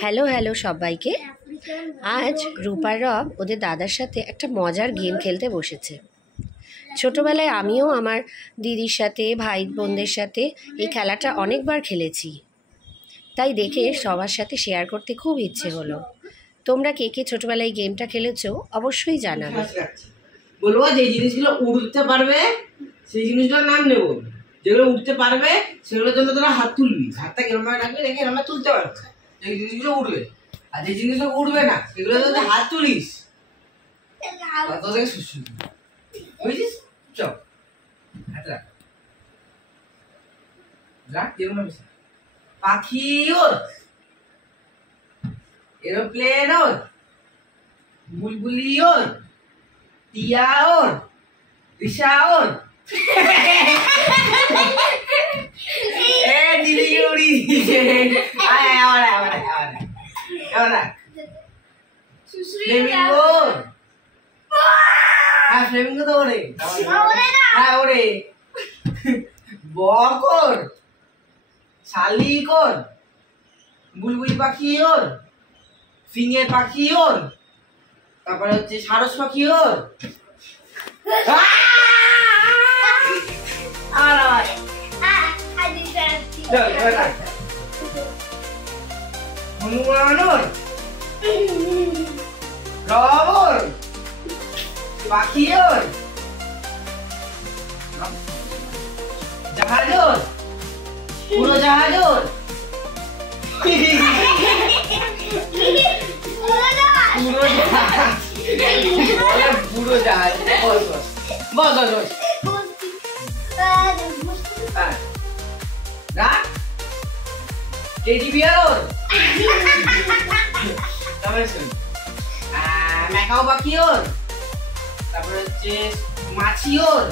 Hello hello সবাইকে। আজ রূপার রব ওদের দাদার সাথে একটা মজার গেম খেলতে বসেছে। ছোটবেলায় আমিও আমার দিদির সাথে ভাই বোনদের সাথে এই খেলাটা অনেকবার খেলেছি, তাই দেখে সবার সাথে শেয়ার করতে খুব ইচ্ছে হলো। তোমরা কে কে ছোটবেলায় গেমটা খেলেছো অবশ্যই জানাবে। বলবো যে জিনিসগুলো উড়তে পারবে সেই জিনিসগুলোর নাম নেব, যেগুলো উঠতে পারবে সেগুলোর জন্য তোরা হাত তুলবি, হাতটা কিরকম ভাবে রাখবি দেখে আমরা তুলতে পারবো। এই জিনিসগুলো উঠবে আর যে জিনিসগুলো উঠবে না সেগুলো যদি হাত তুলিস তোদেরকে সুস্থ বুঝছিস। চল হাত রাখ, রাখ যেরকম পাখি ওর, এরোপ্লেন ওর, বুলবুলি ওর, টিয়া ওর, রিসা ওর, দিদি উড়ি দিয়েছে। ফ্লেমিঙ্গো, হ্যাঁ ফ্লেমিঙ্গো তো ওরে, হ্যাঁ ওরে। বক ওর, শালিক ওর, বুলবুলি পাখি ওর, ফিঙের পাখি ওর, তারপরে হচ্ছে সারস পাখি ওর, হনুমান ওর, রব ওর, পাখি ওর, জাহাজ ওর, পুরো জাহাজ ওর, পুরো জাহাজ বস বস বস বস রাখ। টেডি বিয়ার ওর, তারপরে শুন ম্যাকাও পাখি ওর, তারপরে হচ্ছে মাছি ওর,